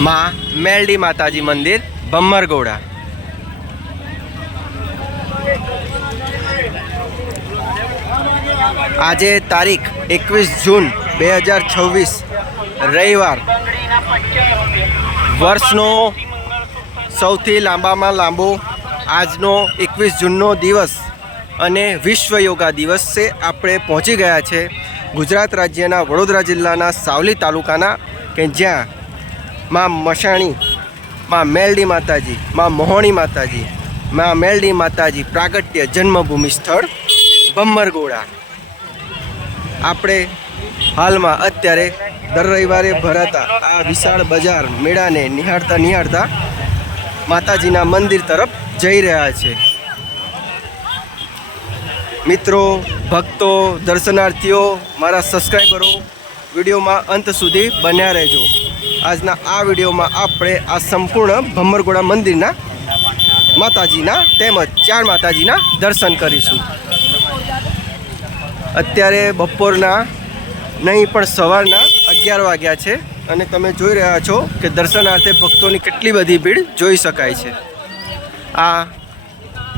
माँ मेलडी माताजी मंदिर बम्मरगोड़ा। आज तारीख 21 जून 2026 रविवार वर्षनो सौथी लांबामां लांबो आजनो 21 जूननो दिवस अने विश्व योगा दिवस से आपणे पहोंची गया छे गुजरात राज्यना वडोदरा जिल्लाना सावली तालुकाना के ज्यां माँ मशाणी, माँ मेलडी माताजी, माँ मोहणी माताजी, माँ मेलडी माताजी प्रागट्य जन्मभूमि स्थल बम्मरगोड़ा। આપણે હાલમાં અત્યારે દર રવિવારે ભરાતા આ વિશાળ બજાર મેળાને નિહાળતા માતાજીના મંદિર તરફ જઈ રહ્યા છે। મિત્રો, ભક્તો, દર્શનાર્થીઓ, મારા સબસ્ક્રાઈબરો, વિડીયોમાં અંત સુધી બન્યા રહેજો। આજના આ વિડીયોમાં આપણે આ સંપૂર્ણ બમ્મરગોડા મંદિરના માતાજીના તેમજ ચાર માતાજીના દર્શન કરીશું। અત્યારે બપોરના નહીં પણ સવારના 11 વાગ્યા છે અને તમે જોઈ રહ્યા છો કે દર્શનાર્થે ભક્તોની કેટલી બધી ભીડ જોઈ શકાય છે। આ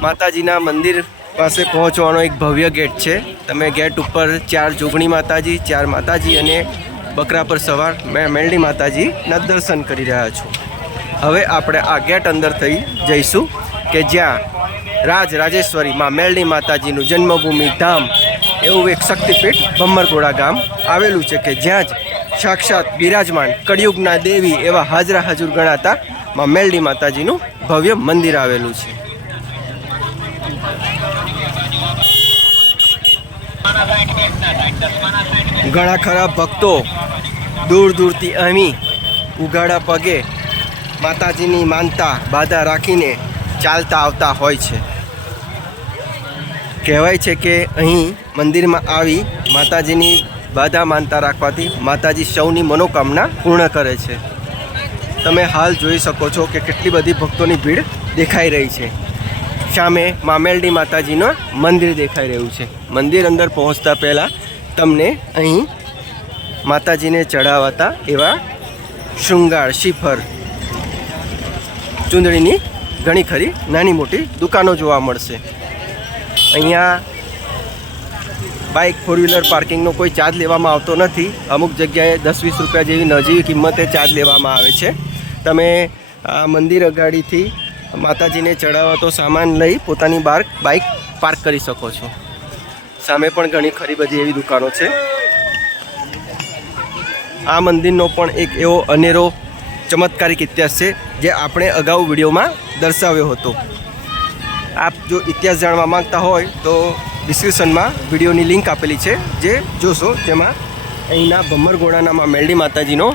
માતાજીના મંદિર પાસે પહોંચવાનો એક ભવ્ય ગેટ છે। તમે ગેટ ઉપર 4 જોગણી માતાજી, 4 માતાજી અને બકરા પર સવાર મેલડી માતાજીના દર્શન કરી રહ્યા છો। હવે આપણે આ ગેટ અંદર થઈ જઈશું કે જ્યાં રાજરાજેશ્વરી માં મેલડી માતાજીનું જન્મભૂમિ ધામ એવું એક શક્તિપીઠ બમ્મરગોડા ગામ આવેલું છે કે જ્યાં જ સાક્ષાત બિરાજમાન કળિયુગના દેવી એવા હાજરા હજુર ગણાતા માં મેલડી માતાજીનું ભવ્ય મંદિર આવેલું છે। ઘણા ખરા ભક્તો દૂર દૂરથી અહીં ઉઘાડા પગે માતાજીની માનતા બાધા રાખીને ચાલતા આવતા હોય છે। કહેવાય છે કે અહીં મંદિરમાં આવી માતાજીની બાધા માનતા રાખવાથી માતાજી સૌની મનોકામના પૂર્ણ કરે છે। તમે હાલ જોઈ શકો છો કે કેટલી બધી ભક્તોની ભીડ દેખાઈ રહી છે। સામે મા મેલડી માતાજીનું મંદિર દેખાઈ રહ્યું છે। મંદિર અંદર પહોંચતા પહેલાં તમને અહીં માતાજીને ચડાવાતા એવા શૃંગાર, શ્રીફળ, ચૂંદડીની ઘણી ખરી નાની મોટી દુકાનો જોવા મળશે। અહીંયા બાઇક, 4 વ્હીલર પાર્કિંગનો કોઈ ચાર્જ લેવામાં આવતો નથી। અમુક જગ્યાએ 10-20 રૂપિયા જેવી નજીવી કિંમતે ચાર્જ લેવામાં આવે છે। તમે આ મંદિર અગાડીથી માતાજીને ચડાવતો સામાન લઈ પોતાની બાઇક પાર્ક કરી શકો છો। સામે પણ ઘણી ખરી બધી એવી દુકાનો છે। આ મંદિરનો પણ એક એવો અનેરો ચમત્કારિક ઇતિહાસ છે જે આપણે અગાઉ વિડીયોમાં દર્શાવ્યો હતો। આપ જો ઇતિહાસ જાણવા માંગતા હોય તો ડિસ્ક્રિપ્શનમાં વિડીયોની લિંક આપેલી છે જે જોશો, જેમાં અહીંના બમ્મરગોડાના માં મેલડી માતાજીનો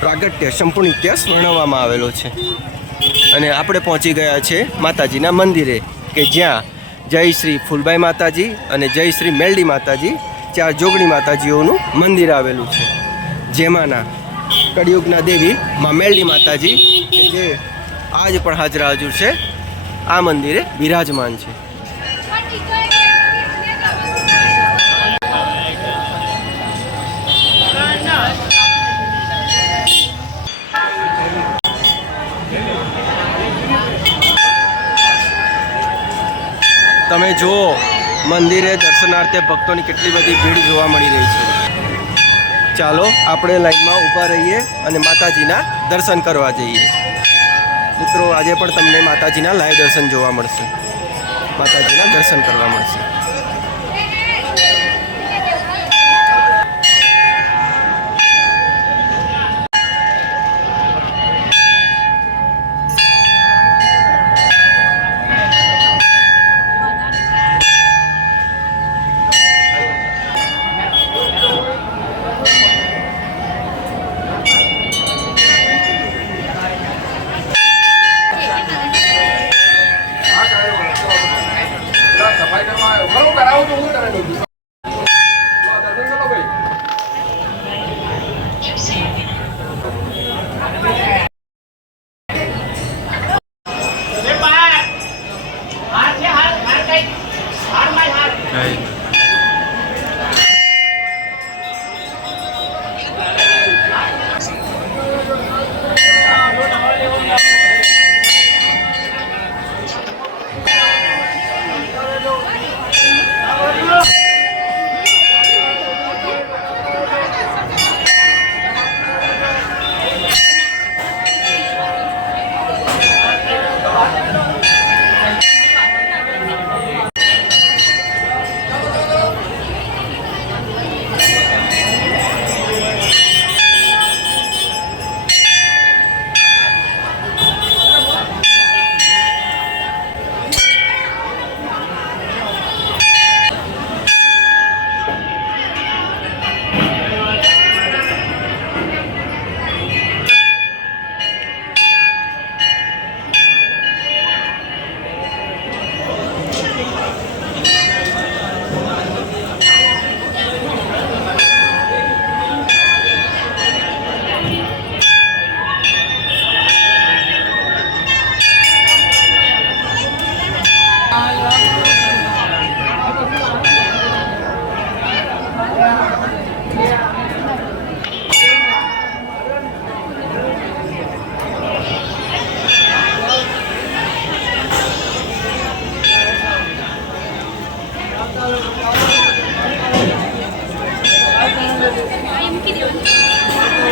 પ્રાગટ્ય સંપૂર્ણ ઇતિહાસ વર્ણવવામાં આવેલો છે। અને આપણે પહોંચી ગયા છે માતાજીના મંદિરે કે જ્યાં જય શ્રી ફૂલબાઈ માતાજી અને જય શ્રી મેલડી માતાજી 4 જોગણી માતાજીઓનું મંદિર આવેલું છે। જેમાંના કળિયુગના દેવી માં મેલડી માતાજી કે જે આજ પણ હાજરા હજુર છે આ મંદિરે બિરાજમાન છે। તમે જુઓ મંદિરે દર્શનાર્થે ભક્તોની કેટલી બધી ભીડ જોવા મળી રહી છે। ચાલો આપણે લાઈનમાં ઊભા રહીએ અને માતાજીના દર્શન કરવા જઈએ। મિત્રો, આજે પણ તમને માતાજીના લાઈવ દર્શન જોવા મળશે, માતાજીના દર્શન કરવા મળશે।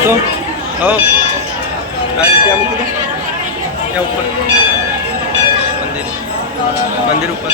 તો ત્યાં મૂકી દે, ત્યાં ઉપર મંદિર ઉપર.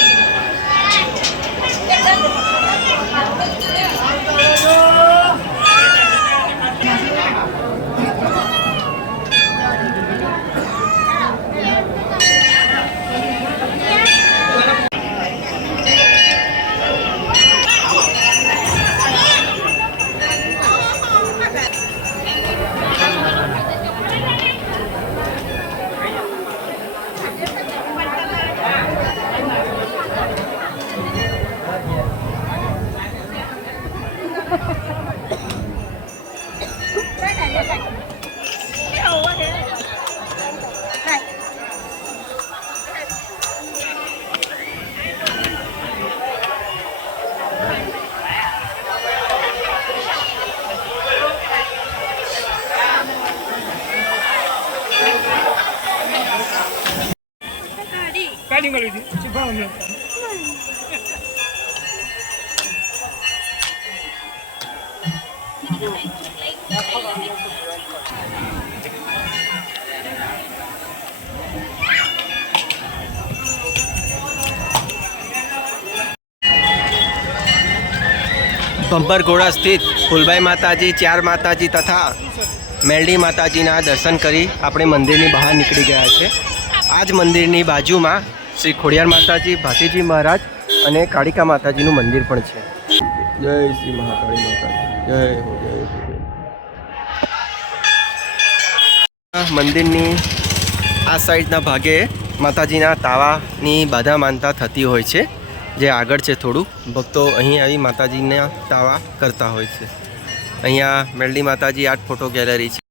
ભંભરઘોડા સ્થિત ફૂલબાઈ માતાજી, ચાર માતાજી તથા મેલડી માતાજીના દર્શન કરી આપણે મંદિરની બહાર નીકળી ગયા છે. આ જ મંદિરની બાજુમાં શ્રી ખોડિયાર માતાજી, ભાતીજી મહારાજ અને કાળિકા માતાજીનું મંદિર પણ છે. જય શ્રી મહાકાળી માતાજી, જય હો, જય હો. મંદિરની આ સાઈડના ભાગે માતાજીના તાવાની બાધા માનતા થતી હોય છે. જે આગળ છે થોડું, ભક્તો અહીં આવી માતાજીના તાવા કરતા હોય છે. અહીંયા મેલડી માતાજી આર્ટ ફોટો ગેલેરી છે.